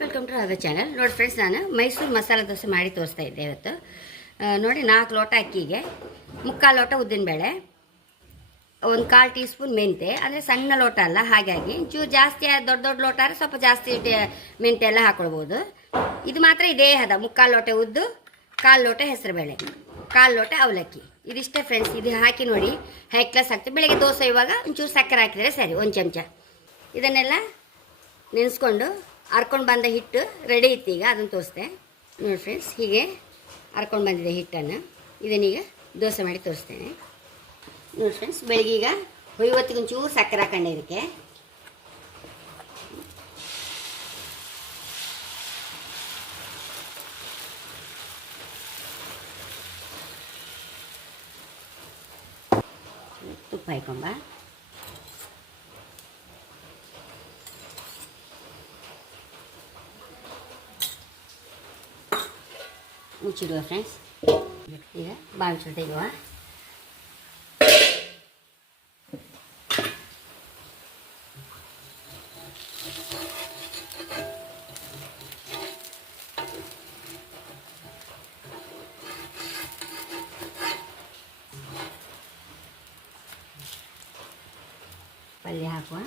Welcome to other channel ನೋಡಿ friends ನಾನು ಮೈಸೂರು ಮಸಾಲೆ ದೋಸೆ ಮಾಡಿ ತೋರಿಸ್ತಾ ಇದ್ದೆ ಇವತ್ತು. ನೋಡಿ ನಾಲ್ಕು ಲೋಟ ಅಕ್ಕಿಗೆ, ಮುಕ್ಕಾಲು ಲೋಟ ಉದ್ದಿನಬೇಳೆ, ಒಂದು ಕಾಲು ಟೀ ಸ್ಪೂನ್ ಮೆಂತೆ, ಅಂದರೆ ಸಣ್ಣ ಲೋಟ ಅಲ್ಲ, ಹಾಗಾಗಿ ಚೂರು ಜಾಸ್ತಿ ದೊಡ್ಡ ದೊಡ್ಡ ಲೋಟ ಆದರೆ ಸ್ವಲ್ಪ ಜಾಸ್ತಿ ಮೆಂತೆ ಎಲ್ಲ ಹಾಕೊಳ್ಬೋದು. ಇದು ಮಾತ್ರ ಇದೇ ಹದ, ಮುಕ್ಕಾಲು ಲೋಟ ಉದ್ದು, ಕಾಲು ಲೋಟ ಹೆಸರುಬೇಳೆ, ಕಾಲು ಲೋಟ ಅವಲಕ್ಕಿ. ಇದಿಷ್ಟೇ ಫ್ರೆಂಡ್ಸ್ ಇದು ಹಾಕಿ ನೋಡಿ ಹೈ ಕ್ಲಾಸ್ ಹಾಕ್ತೀವಿ ಬೆಳಗ್ಗೆ ದೋಸೆ ಇವಾಗ ಒಂಚೂರು ಸಕ್ಕರೆ ಹಾಕಿದರೆ ಸರಿ, ಒಂದು ಚಮಚ. ಇದನ್ನೆಲ್ಲ ನೆನೆಸ್ಕೊಂಡು ಹರ್ಕೊಂಡು ಬಂದ ಹಿಟ್ಟು ರೆಡಿ ಇತ್ತು ಈಗ, ಅದನ್ನು ತೋರಿಸ್ದೆ. ನೋಡಿ ಫ್ರೆಂಡ್ಸ್ ಹೀಗೆ ಹರ್ಕೊಂಡು ಬಂದಿದೆ ಹಿಟ್ಟನ್ನು. ಇದನ್ನೀಗ ದೋಸೆ ಮಾಡಿ ತೋರಿಸ್ತೇನೆ. ನೋಡಿ ಫ್ರೆಂಡ್ಸ್ ಬೆಳಿಗ್ಗೆ ಈಗ ಹೊಯ್ವತ್ತಿಗೆ ಒಂಚೂರು ಸಕ್ಕರೆ ಹಾಕೊಂಡೆ ಇದಕ್ಕೆ. ತುಪ್ಪ ಹಾಕೊಂಬ ಮುಚ್ಚಿಡುವ ಫ್ರೆಂಡ್ಸ್ ಈಗ ಬಾವಿಸಲು ತೆಗುವ ಪಲ್ಯ ಹಾಕುವ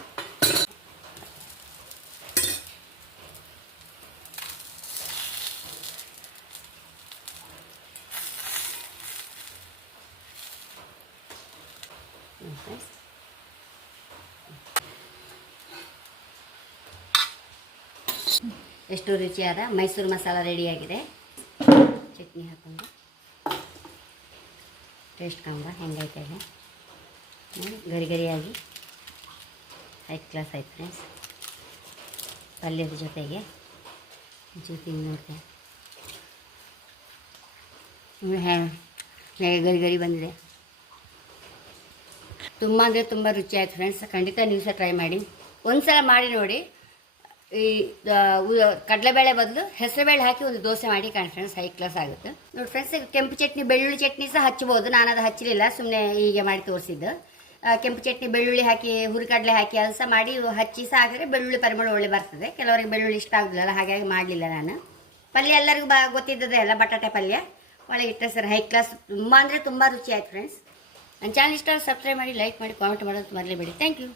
friends. ಎಷ್ಟು ರುಚಿಯಾದ ಮೈಸೂರು ಮಸಾಲ ರೆಡಿಯಾಗಿದೆ. ಚಟ್ನಿ ಹಾಕೊಂಡು. ಟೇಸ್ಟ್ ಕಂಬ ಹೆಂಗೈತೆ ಗರಿ ಗರಿಯಾಗಿ. ಹೈ ಕ್ಲಾಸ್ ಆಯ್ತು ಫ್ರೆಂಡ್ಸ್ ಪಲ್ಯದ ಜೊತೆಗೆ ಜೊತೆ ನೋಡಿದೆ ಹೇಗೆ ಗರಿ ಗರಿ ಬಂದಿದೆ. ತುಂಬ ಅಂದರೆ ತುಂಬ ರುಚಿ ಆಯ್ತು ಫ್ರೆಂಡ್ಸ್ ಖಂಡಿತ ನೀವು ಸಹ ಟ್ರೈ ಮಾಡಿ. ಒಂದ್ಸಲ ಮಾಡಿ ನೋಡಿ. ಈ ಕಡಲೆಬೇಳೆ ಬದಲು ಹೆಸರುಬೇಳೆ ಹಾಕಿ ಒಂದು ದೋಸೆ ಮಾಡಿ ಕಾಣಿ ಫ್ರೆಂಡ್ಸ್ ಹೈ ಕ್ಲಾಸ್ ಆಗುತ್ತೆ. ನೋಡಿ ಫ್ರೆಂಡ್ಸ್ ಕೆಂಪು ಚಟ್ನಿ, ಬೆಳ್ಳುಳ್ಳಿ ಚಟ್ನಿ ಸಹ ಹಚ್ಬೋದು. ನಾನು ಅದು ಹಚ್ಚಲಿಲ್ಲ ಸುಮ್ಮನೆ ಹೀಗೆ ಮಾಡಿ ತೋರಿಸಿದ್ದು. ಕೆಂಪು ಚಟ್ನಿ, ಬೆಳ್ಳುಳ್ಳಿ ಹಾಕಿ, ಹುರಿಕಡಲೆ ಹಾಕಿ ಅದು ಸಹ ಮಾಡಿ ಹಚ್ಚಿ ಸಹ ಹಾಕಿದ್ರೆ ಬೆಳ್ಳುಳ್ಳಿ ಪರಿಮಳ ಒಳ್ಳೆ ಬರ್ತದೆ. ಕೆಲವರಿಗೆ ಬೆಳ್ಳುಳ್ಳಿ ಇಷ್ಟ ಆಗೋದಿಲ್ಲ ಹಾಗಾಗಿ ಮಾಡಲಿಲ್ಲ ನಾನು. ಪಲ್ಯ ಎಲ್ಲರಿಗೂ ಬಾ ಗೊತ್ತಿದ್ದದೇ ಅಲ್ಲ, ಬಟಾಟೆ ಪಲ್ಯ. ಒಳಗೆ ಇಟ್ಟರೆ ಸರ್ ಹೈ ಕ್ಲಾಸ್ ತುಂಬ ಅಂದರೆ ತುಂಬ ರುಚಿ ಆಯ್ತು ಫ್ರೆಂಡ್ಸ್ ನನ್ನ ಚಾನಲ್ ಇಷ್ಟ ಸಬ್ಸ್ಕ್ರೈಬ್ ಮಾಡಿ ಲೈಕ್ ಮಾಡಿ ಕಾಮೆಂಟ್ ಮಾಡೋದು ಮರಲೇಬೇಡಿ ಥ್ಯಾಂಕ್ ಯು